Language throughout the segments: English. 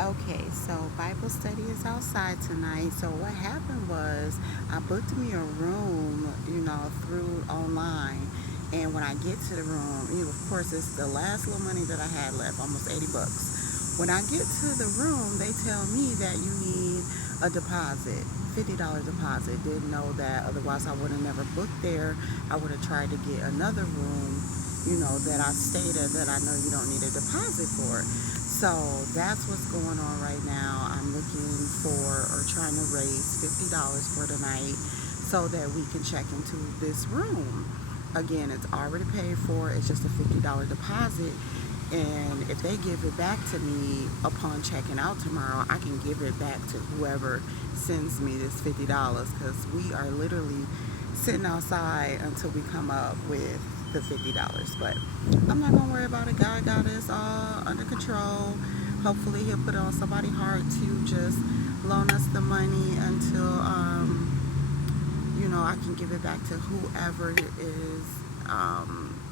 Okay, so Bible study is outside tonight. So what happened was I booked me a room, through online. And when I get to the room, of course, it's the last little money that I had left, almost 80 bucks. When I get to the room, they tell me that you need a deposit, $50 deposit. Didn't know that, otherwise I would have never booked there. I would have tried to get another room, that I stayed at that I know you don't need a deposit for. So that's what's going on right now. I'm looking for or trying to raise $50 for tonight so that we can check into this room. Again, it's already paid for. It's just a $50 deposit. And if they give it back to me upon checking out tomorrow, I can give it back to whoever sends me this $50 because we are literally sitting outside until we come up with the $50. But I'm not gonna worry about it. God got us all under control. Hopefully he'll put it on somebody's heart to just loan us the money until I can give it back to whoever is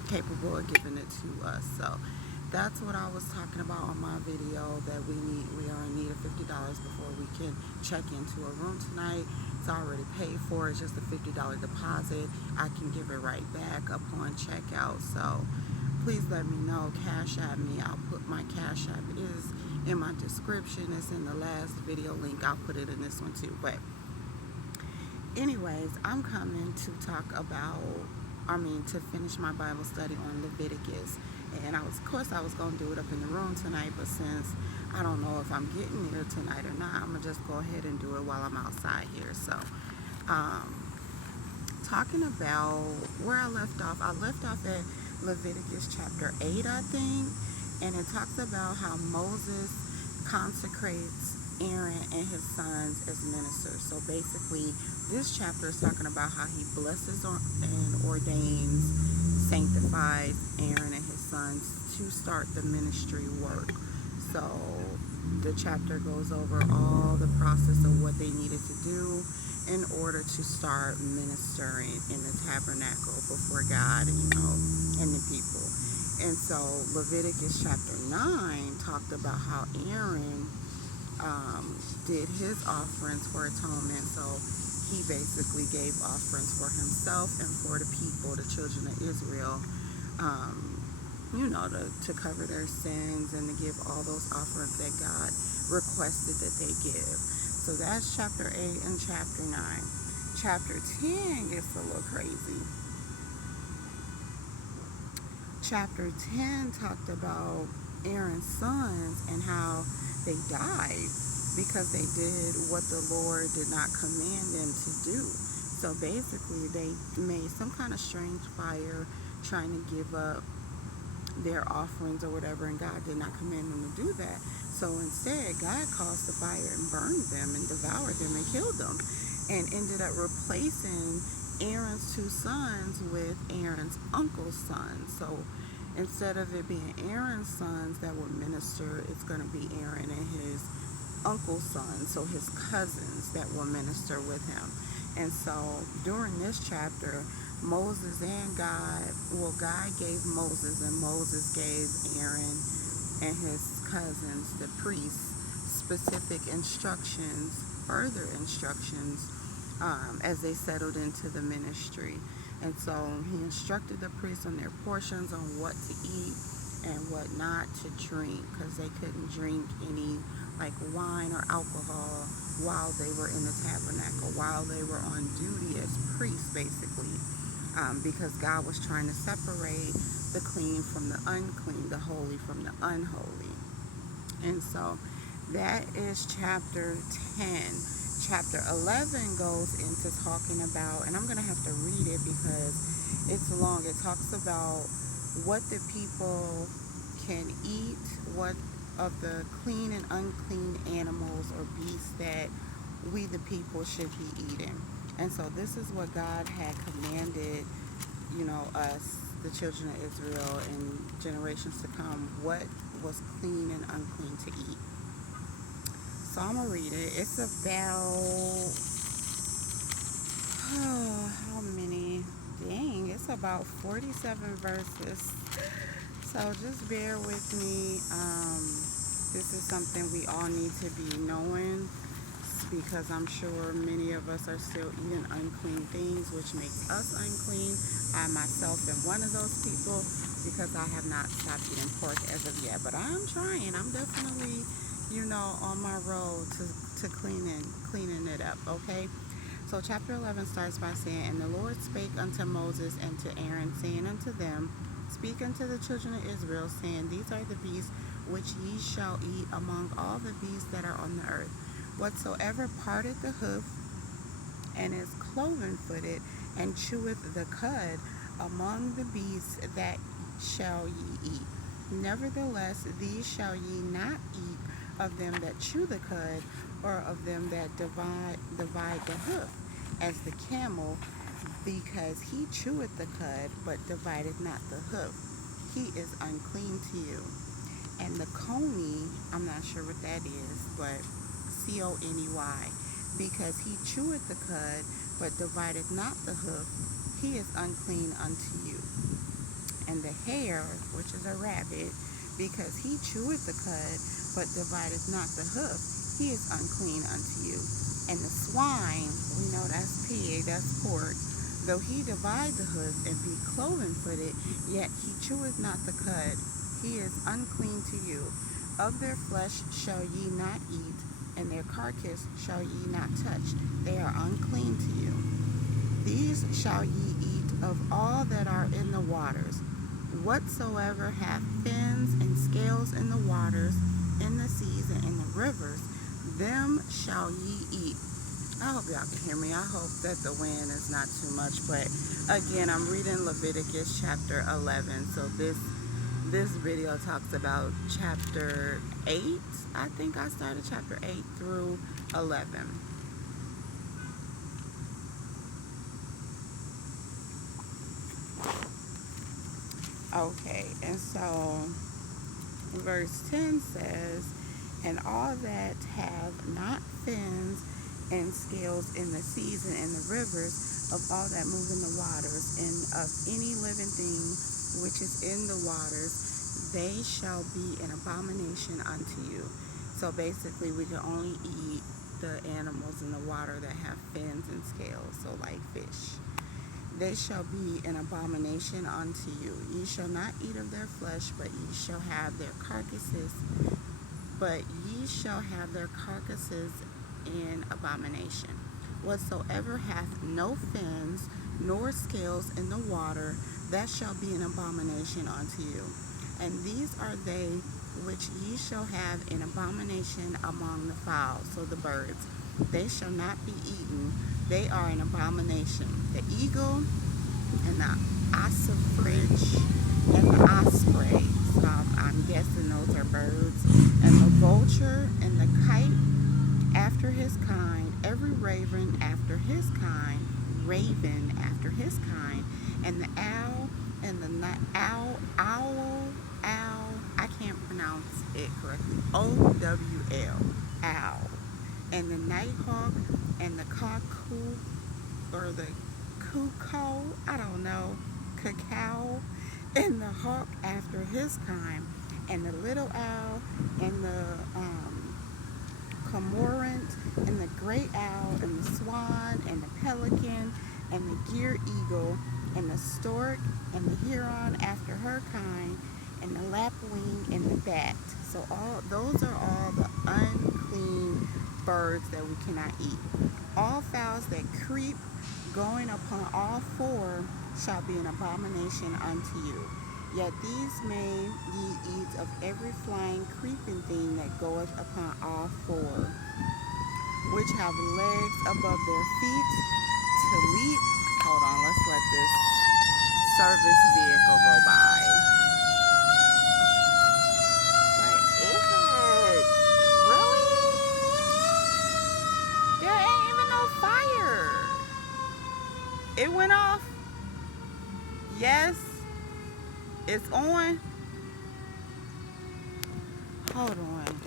capable of giving it to us. So that's what I was talking about on my video, that we are in need of $50 before we can check into a room tonight. It's already paid for. It's just a $50 deposit. I can give it right back upon checkout. So please let me know. Cash at me. I'll put my cash app. It is in my description. It's in the last video link. I'll put it in this one too. But anyways, I'm coming to talk about, to finish my Bible study on Leviticus. And of course, I was going to do it up in the room tonight, but since I don't know if I'm getting there tonight or not, I'm going to just go ahead and do it while I'm outside here. So, um, talking about where I left off at Leviticus chapter 8, I think, and it talks about how Moses consecrates Aaron and his sons as ministers. So basically, this chapter is talking about how he blesses and ordains, sanctifies Aaron and his sons to start the ministry work. So the chapter goes over all the process of what they needed to do in order to start ministering in the tabernacle before God, and the people. And so Leviticus chapter 9 talked about how Aaron did his offerings for atonement. So he basically gave offerings for himself and for the people, the children of Israel, to cover their sins and to give all those offerings that God requested that they give. So that's chapter 8 and chapter 9. Chapter 10 gets a little crazy. Chapter 10 talked about Aaron's sons and how they died because they did what the Lord did not command them to do. So basically, they made some kind of strange fire trying to give up their offerings or whatever, and God did not command them to do that. So instead, God caused the fire and burned them and devoured them and killed them, and ended up replacing Aaron's two sons with Aaron's uncle's sons. So instead of it being Aaron's sons that would minister, it's going to be Aaron and his uncle's sons, so his cousins, that will minister with him. And so during this chapter, Moses and God, well, God gave Moses and Moses gave Aaron and his cousins, the priests, specific instructions, further instructions, as they settled into the ministry. And so he instructed the priests on their portions, on what to eat and what not to drink, because they couldn't drink any like wine or alcohol while they were in the tabernacle, while they were on duty as priests, basically, because God was trying to separate the clean from the unclean, the holy from the unholy. And so that is chapter 10. Chapter 11 goes into talking about, and I'm going to have to read it because it's long. It talks about what the people can eat, what of the clean and unclean animals or beasts that we the people should be eating. And so this is what God had commanded, us, the children of Israel, and generations to come, what was clean and unclean to eat. So I'm gonna read it. It's about how many? Dang, it's about 47 verses. So just bear with me. This is something we all need to be knowing, because I'm sure many of us are still eating unclean things, which makes us unclean. I myself am one of those people, because I have not stopped eating pork as of yet. But I'm trying. I'm definitely, on my road to cleaning it up, okay? So chapter 11 starts by saying, "And the Lord spake unto Moses and to Aaron, saying unto them, Speak unto the children of Israel, saying, These are the beasts which ye shall eat among all the beasts that are on the earth. Whatsoever parteth the hoof, and is cloven-footed, and cheweth the cud, among the beasts that shall ye eat. Nevertheless, these shall ye not eat of them that chew the cud, or of them that divide the hoof, as the camel, because he cheweth the cud, but divideth not the hoof. He is unclean to you. And the coney, I'm not sure what that is, but coney, because he cheweth the cud, but divideth not the hoof, he is unclean unto you. And the hare, which is a rabbit, because he cheweth the cud, but divideth not the hoof, he is unclean unto you. And the swine, we know that's pig, that's pork, though he divide the hoof and be cloven-footed, yet he cheweth not the cud, he is unclean to you. Of their flesh shall ye not eat, and their carcass shall ye not touch. They are unclean to you. These shall ye eat of all that are in the waters. Whatsoever hath fins and scales in the waters, in the seas, and in the rivers, them shall ye eat." I hope y'all can hear me. I hope that the wind is not too much. But again, I'm reading Leviticus chapter 11. So this video talks about chapter 8. I think I started chapter 8 through 11. Okay, and so verse 10 says, "And all that have not fins and scales in the seas and in the rivers, of all that move in the waters, and of any living thing which is in the waters, they shall be an abomination unto you." So basically, we can only eat the animals in the water that have fins and scales, so like fish. "They shall be an abomination unto you. Ye shall not eat of their flesh, but ye shall have their carcasses. In abomination. Whatsoever hath no fins nor scales in the water, that shall be an abomination unto you. And these are they which ye shall have an abomination among the fowls," so the birds. "They shall not be eaten. They are an abomination. The eagle and the ossifrage and the osprey," so I'm guessing those are birds, "and the vulture and the kite after his kind, every raven after his kind, and the owl and the I can't pronounce it correctly, OWL, owl, and the nighthawk and the cuckoo, or the cuckoo, I don't know, cacao, and the hawk after his kind, and the little owl, and the cormorant, and the great owl, and the swan, and the pelican, and the gier eagle, and the stork, and the heron after her kind, and the lapwing, and the bat." So those are all the unclean birds that we cannot eat. "All fowls that creep, going upon all four, shall be an abomination unto you. Yet these may ye eat of every flying creeping thing that goeth upon all four, which have legs above their feet to leap." Hold on, let's let this service vehicle go by. What is it? Really? There ain't even no fire. It went off. Yes, it's on. Hold on.